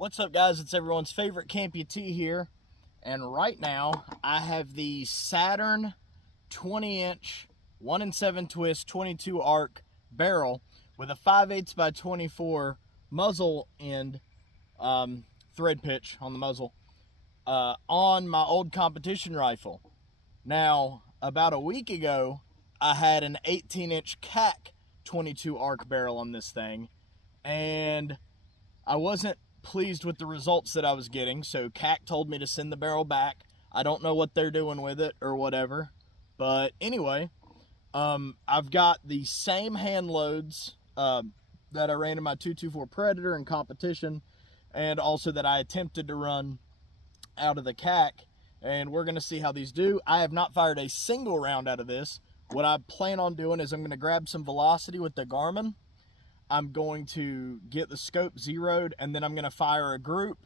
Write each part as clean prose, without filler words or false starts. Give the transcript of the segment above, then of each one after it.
What's up, guys? It's everyone's favorite Camputee here, and right now I have the Saturn 20-inch 1 7 twist 22 arc barrel with a 5/8 by 24 muzzle end thread pitch on the muzzle on my old competition rifle. Now, about a week ago, I had an 18-inch CAC 22 arc barrel on this thing, and I wasn't pleased with the results that I was getting, so CAC told me to send the barrel back. I don't know what they're doing with it or whatever, but anyway, I've got the same hand loads that I ran in my 224 Predator in competition, and also that I attempted to run out of the CAC, and we're going to see how these do. I have not fired a single round out of this. What I plan on doing is I'm going to grab some velocity with the Garmin. I'm going to get the scope zeroed, and then I'm going to fire a group,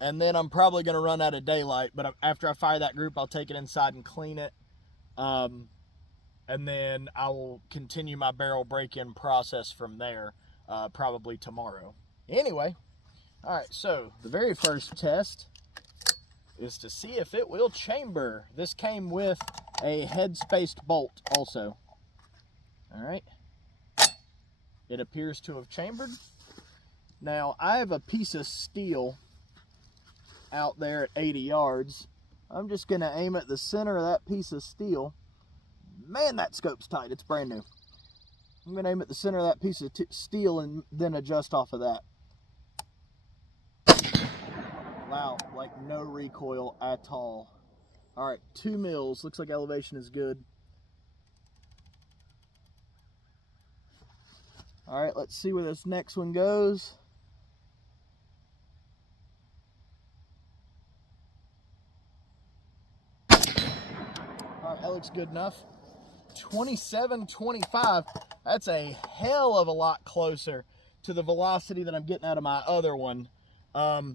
and then I'm probably going to run out of daylight, but after I fire that group, I'll take it inside and clean it, and then I will continue my barrel break-in process from there, probably tomorrow. Anyway, all right, so the very first test is to see if it will chamber. This came with a head-spaced bolt also. All right. It appears to have chambered. Now, I have a piece of steel out there at 80 yards. I'm just going to aim at the center of that piece of steel. Man, that scope's tight. It's brand new. I'm going to aim at the center of that piece of steel and then adjust off of that. Wow, like no recoil at all. All right, 2 mils. Looks like elevation is good. All right, let's see where this next one goes. All right, that looks good enough. 27.25. That's a hell of a lot closer to the velocity that I'm getting out of my other one.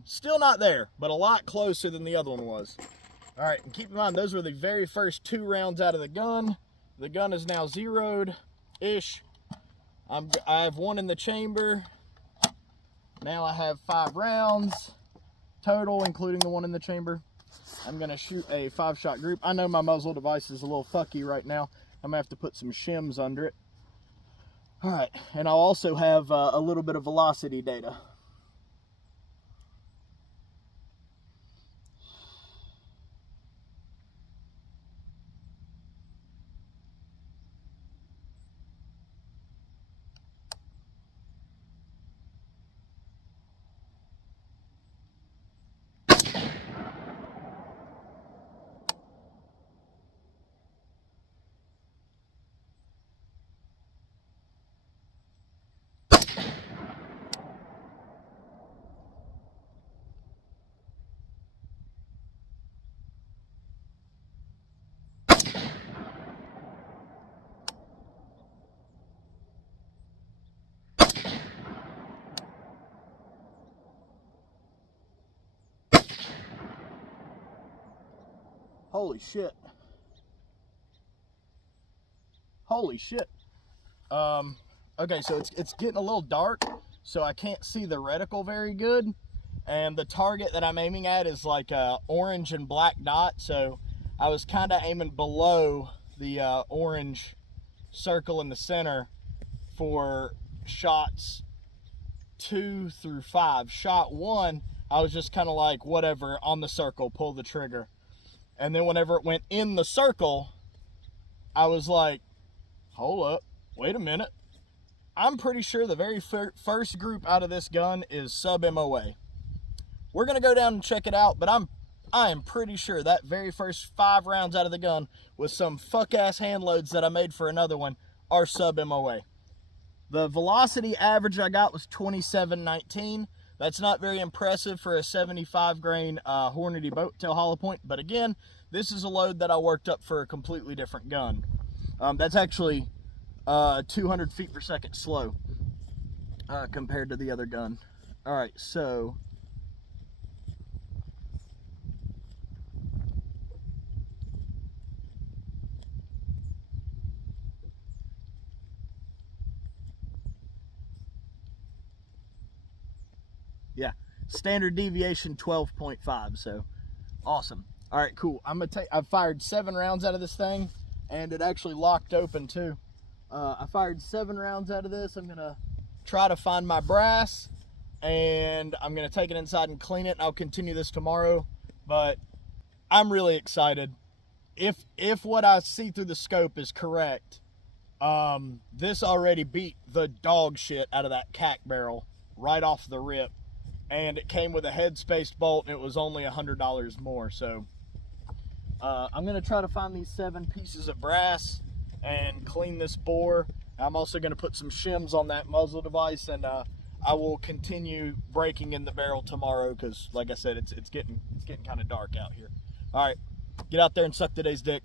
Still not there, but a lot closer than the other one was. All right, and keep in mind, those were the very first 2 rounds out of the gun. The gun is now zeroed-ish. I have 1 in the chamber. Now I have 5 rounds total, including the 1 in the chamber. I'm going to shoot a 5-shot group. I know my muzzle device is a little fucky right now. I'm going to have to put some shims under it. All right, and I'll also have a little bit of velocity data. Holy shit. Holy shit. Okay, so it's getting a little dark, so I can't see the reticle very good. And the target that I'm aiming at is like a orange and black dot, so I was kind of aiming below the orange circle in the center for shots 2 through 5. Shot 1, I was just kind of like, whatever, on the circle, pull the trigger. And then whenever it went in the circle, I was like, hold up, wait a minute. I'm pretty sure the very first group out of this gun is sub-MOA. We're going to go down and check it out, but I am pretty sure that very first 5 rounds out of the gun with some fuck-ass hand loads that I made for another one are sub-MOA. The velocity average I got was 27.19. That's not very impressive for a 75 grain Hornady boat tail hollow point, but again, this is a load that I worked up for a completely different gun. That's actually 200 feet per second slow compared to the other gun. All right, so yeah, standard deviation 12.5. So awesome. All right, cool. I've fired 7 rounds out of this thing, and it actually locked open too. I fired 7 rounds out of this. I'm gonna try to find my brass, and I'm gonna take it inside and clean it, and I'll continue this tomorrow. But I'm really excited. If what I see through the scope is correct, this already beat the dog shit out of that CAC barrel right off the rip, and it came with a head-spaced bolt, and it was only $100 more. So I'm gonna try to find these 7 pieces of brass and clean this bore. I'm also gonna put some shims on that muzzle device, and I will continue breaking in the barrel tomorrow, because like I said, it's getting kind of dark out here. All right, get out there and suck today's dick.